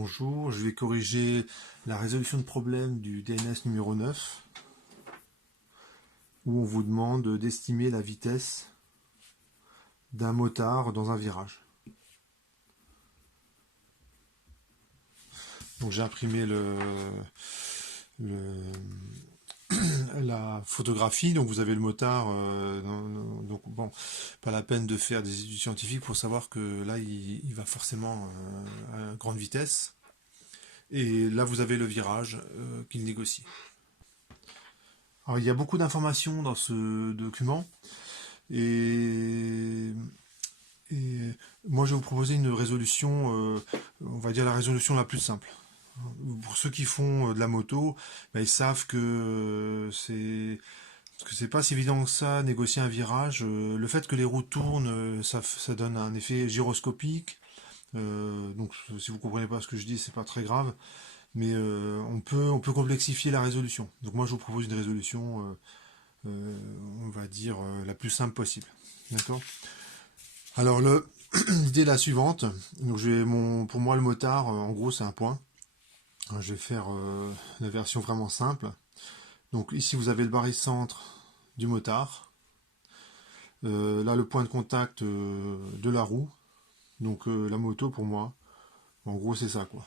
Bonjour, je vais corriger la résolution de problème du DNS numéro 9 où on vous demande d'estimer la vitesse d'un motard dans un virage. Donc j'ai imprimé la photographie, donc vous avez le motard, donc bon, pas la peine de faire des études scientifiques pour savoir que là il va forcément à grande vitesse. Et là vous avez le virage qu'il négocie. Alors il y a beaucoup d'informations dans ce document et, et moi je vais vous proposer une résolution, on va dire la résolution la plus simple. Pour ceux qui font de la moto, bah, ils savent que c'est pas si évident que ça, négocier un virage. Le fait que les roues tournent, ça donne un effet gyroscopique. Donc si vous comprenez pas ce que je dis, c'est pas très grave. Mais on peut complexifier la résolution. Donc moi je vous propose une résolution, on va dire, la plus simple possible. D'accord. Alors l'idée est la suivante. Donc pour moi le motard, en gros c'est un point. Je vais faire la version vraiment simple. Donc ici vous avez le barycentre du motard. Là le point de contact de la roue. Donc la moto pour moi, en gros c'est ça quoi.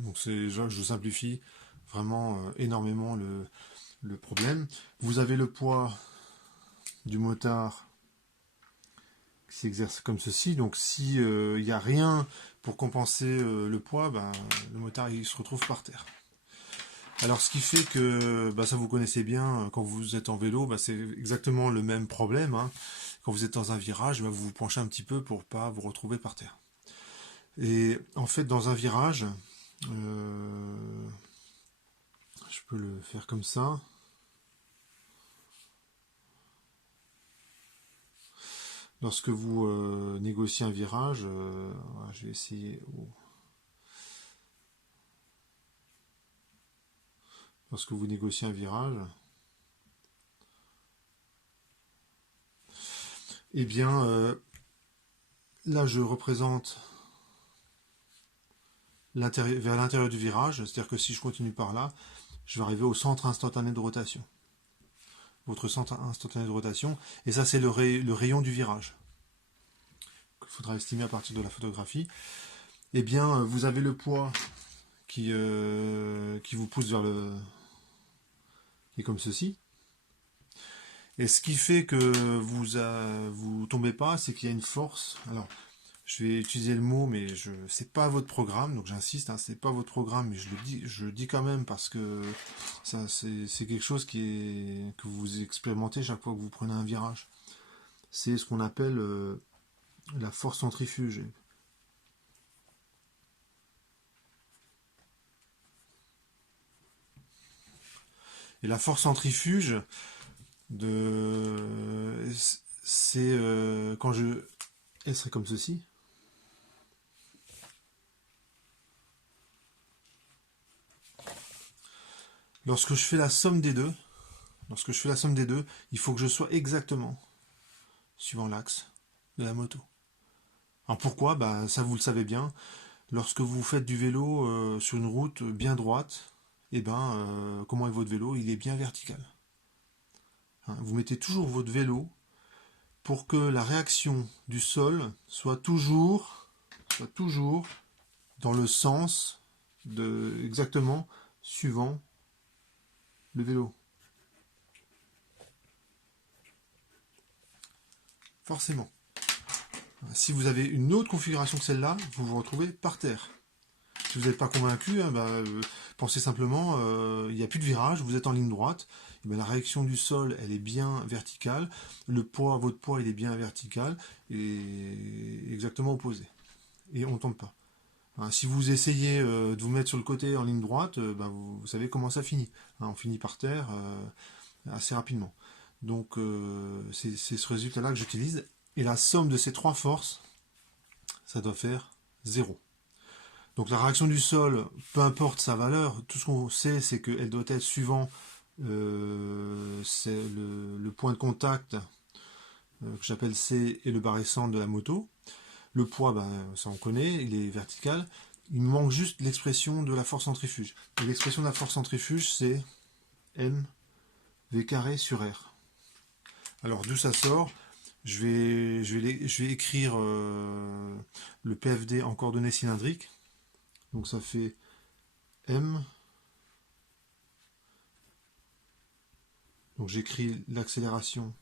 Donc je simplifie vraiment énormément le problème. Vous avez le poids du motard qui s'exerce comme ceci. Donc si il n'y a rien pour compenser le poids, ben, le motard il se retrouve par terre. Alors ce qui fait que ça vous connaissez bien quand vous êtes en vélo, c'est exactement le même problème. Hein. Quand vous êtes dans un virage, vous vous penchez un petit peu pour pas vous retrouver par terre. Et en fait dans un virage, je peux le faire comme ça. Lorsque vous négociez un virage, je vais essayer. Lorsque vous négociez un virage, eh bien, là je représente vers l'intérieur du virage, c'est-à-dire que si je continue par là, je vais arriver au centre instantané de rotation. Votre centre instantané de rotation, et ça c'est le rayon du virage, qu'il faudra estimer à partir de la photographie. Eh bien, vous avez le poids qui vous pousse vers le... qui est comme ceci. Et ce qui fait que vous tombez pas, c'est qu'il y a une force. Alors, je vais utiliser le mot, mais c'est pas votre programme, donc j'insiste, hein, c'est pas votre programme, mais je le dis quand même parce que ça, c'est quelque chose que vous expérimentez chaque fois que vous prenez un virage. C'est ce qu'on appelle la force centrifuge. Et la force centrifuge, c'est elle serait comme ceci. Lorsque je fais la somme des deux, il faut que je sois exactement suivant l'axe de la moto. Alors pourquoi? Ça vous le savez bien. Lorsque vous faites du vélo sur une route bien droite, comment est votre vélo? Il est bien vertical. Hein, vous mettez toujours votre vélo pour que la réaction du sol soit toujours dans le sens exactement suivant le vélo. Forcément. Si vous avez une autre configuration que celle-là, vous vous retrouvez par terre. Si vous n'êtes pas convaincu, pensez simplement, il n'y a plus de virage, vous êtes en ligne droite, la réaction du sol, elle est bien verticale, votre poids, il est bien vertical, et exactement opposé. Et on ne tombe pas. Si vous essayez de vous mettre sur le côté en ligne droite, vous savez comment ça finit. On finit par terre assez rapidement. Donc c'est ce résultat-là que j'utilise. Et la somme de ces trois forces, ça doit faire 0. Donc la réaction du sol, peu importe sa valeur, tout ce qu'on sait, c'est qu'elle doit être suivant c'est le point de contact que j'appelle C et le barycentre de la moto. Le poids, ça on connaît, il est vertical. Il me manque juste l'expression de la force centrifuge. Et l'expression de la force centrifuge, c'est M V carré sur R. Alors d'où ça sort? Je vais écrire le PFD en coordonnées cylindriques. Donc ça fait M. Donc j'écris l'accélération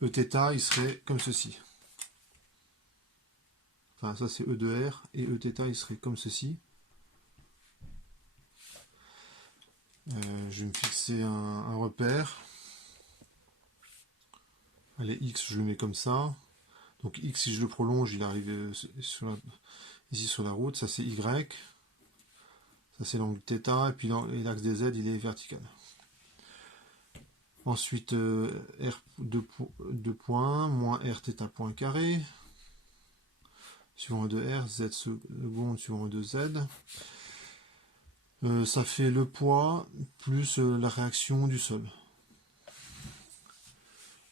Eθ, il serait comme ceci. Enfin ça c'est E de R, et Eθ il serait comme ceci. Je vais me fixer un repère. Allez, X, je le mets comme ça. Donc X, si je le prolonge, il arrive ici sur la route. Ça, c'est Y. Ça, c'est l'angle θ. Et puis l'axe des Z, il est vertical. Ensuite, R 2 points, moins Rθ point carré. Suivant E de R, Z seconde, suivant E de Z. Ça fait le poids plus la réaction du sol.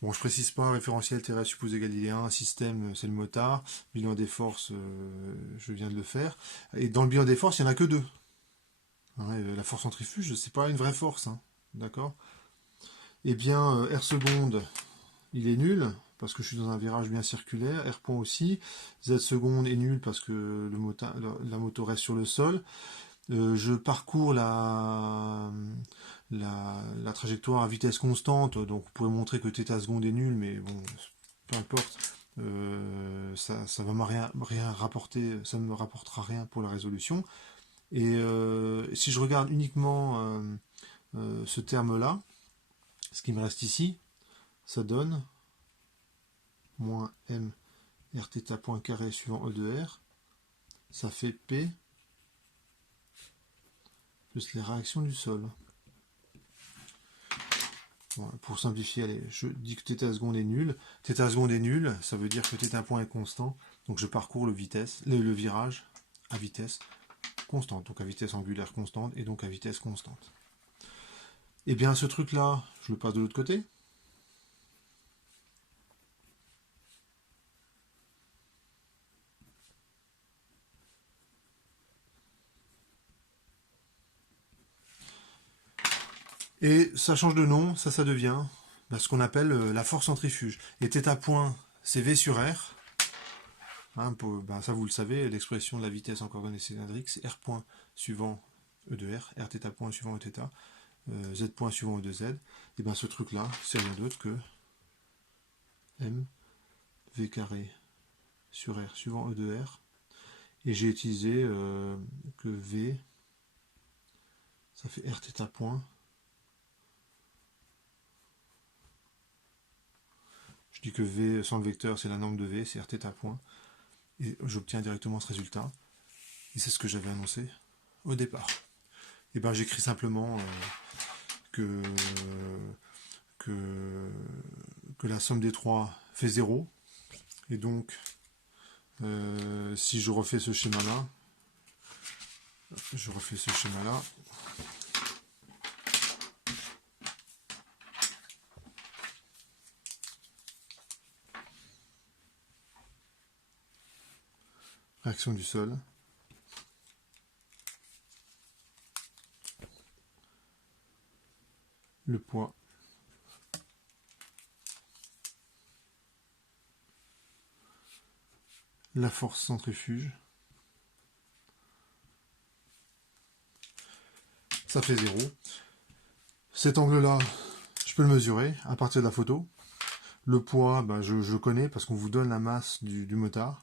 Bon, je précise pas, référentiel terrestre supposé galiléen, système, c'est le motard, bilan des forces, je viens de le faire. Et dans le bilan des forces, il n'y en a que deux. Hein, la force centrifuge, c'est pas une vraie force, hein, d'accord? Eh bien, R seconde, il est nul, parce que je suis dans un virage bien circulaire, R point aussi, Z seconde est nul parce que la moto reste sur le sol. Je parcours la trajectoire à vitesse constante, donc vous pourrez montrer que θ seconde est nul, mais bon, peu importe, ça va rien rapporter, ça ne me rapportera rien pour la résolution. Et si je regarde uniquement ce terme-là, ce qui me reste ici, ça donne moins m Rθ point carré suivant E de R, ça fait P plus les réactions du sol. Bon, pour simplifier, allez, je dis que θ seconde est nul. θ seconde est nul, ça veut dire que θ point est constant. Donc je parcours le virage à vitesse constante. Donc à vitesse angulaire constante et donc à vitesse constante. Et bien ce truc-là, je le passe de l'autre côté. Et ça change de nom, ça devient ce qu'on appelle la force centrifuge. Et θ point, c'est V sur R. Hein, ça vous le savez, l'expression de la vitesse en coordonnées cylindriques, c'est R point suivant E de R, Rθ point suivant Eθ, Z point suivant E de Z. Et bien ce truc-là, c'est rien d'autre que M V carré sur R suivant E de R. Et j'ai utilisé que V, ça fait Rθ point. Je dis que V sans le vecteur, c'est la norme de V, c'est Rθ point. Et j'obtiens directement ce résultat. Et c'est ce que j'avais annoncé au départ. Et bien j'écris simplement que la somme des trois fait 0. Et donc, si je refais ce schéma-là, réaction du sol. Le poids. La force centrifuge. Ça fait 0. Cet angle-là, je peux le mesurer à partir de la photo. Le poids, je connais parce qu'on vous donne la masse du motard.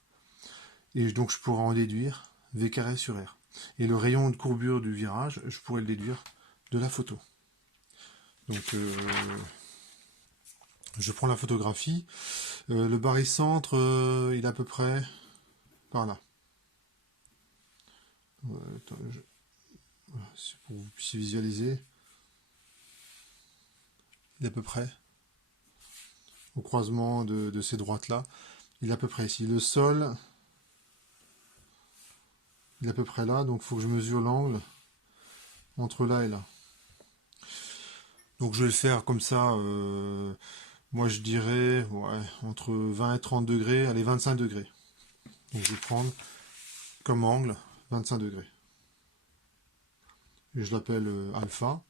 Et donc je pourrais en déduire V carré sur R. Et le rayon de courbure du virage, je pourrais le déduire de la photo. Donc je prends la photographie. Le barycentre, il est à peu près par là. C'est pour que vous puissiez visualiser. Il est à peu près au croisement de ces droites-là. Il est à peu près ici. Le sol, il est à peu près là. Donc il faut que je mesure l'angle entre là et là. Donc je vais le faire comme ça. Moi je dirais entre 20 et 30 degrés. Allez, 25 degrés. Donc je vais prendre comme angle 25 degrés. Et je l'appelle alpha.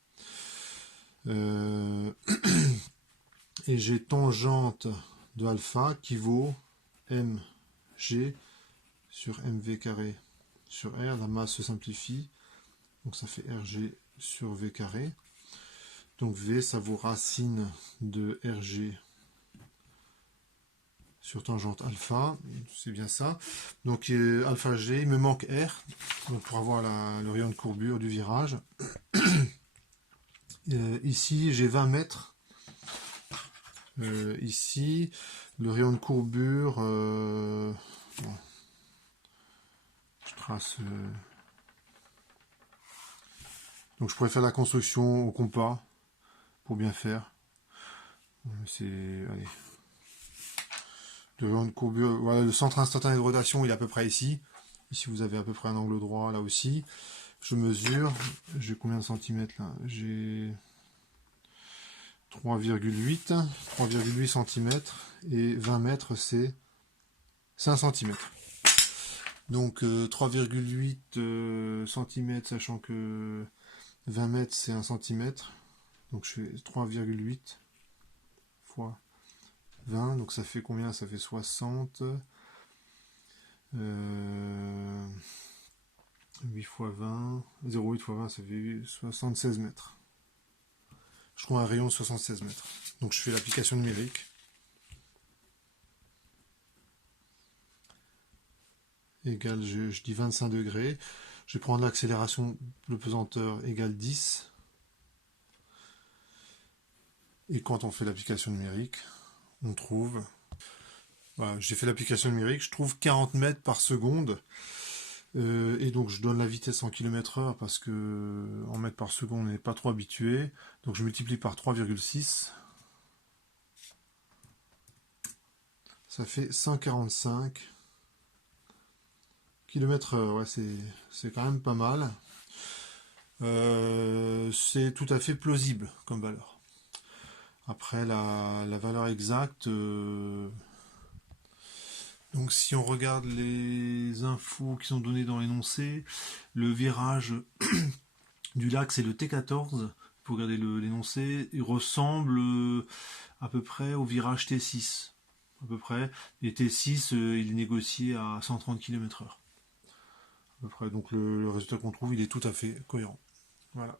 Et j'ai tangente de alpha qui vaut mg sur mv carré sur r. La masse se simplifie. Donc ça fait rg sur v carré. Donc v, ça vaut racine de rg sur tangente alpha, c'est bien ça. Donc alpha g, il me manque r, donc pour avoir le rayon de courbure du virage. Ici, j'ai 20 mètres. Ici, le rayon de courbure, bon, je trace. Donc je pourrais faire la construction au compas pour bien faire. C'est, allez. Le rayon de courbure, voilà, le centre instantané de rotation, il est à peu près ici. Ici, vous avez à peu près un angle droit, là aussi. Je mesure, j'ai combien de centimètres là? J'ai 3,8 cm, et 20 mètres, c'est 5 cm. Donc 3,8 cm, sachant que 20 mètres, c'est 1 cm. Donc je fais 3,8 fois 20, donc ça fait combien? Ça fait 60. 8 fois 20, 0,8 fois 20, ça fait 76 mètres. Je trouve un rayon de 76 mètres. Donc je fais l'application numérique. Égale, je dis 25 degrés. Je vais prendre l'accélération de pesanteur égale 10. Et quand on fait l'application numérique, on trouve... Voilà, j'ai fait l'application numérique, je trouve 40 mètres par seconde. Et donc je donne la vitesse en km/h parce que en mètres par seconde on n'est pas trop habitué. Donc je multiplie par 3,6. Ça fait 145 km/h. Ouais, c'est quand même pas mal. C'est tout à fait plausible comme valeur. Après la valeur exacte... Donc si on regarde les infos qui sont données dans l'énoncé, le virage du lac c'est le T14, pour regarder l'énoncé, il ressemble à peu près au virage T6, à peu près, et T6 il est négocié à 130 km/h. À peu près. Donc le résultat qu'on trouve il est tout à fait cohérent. Voilà.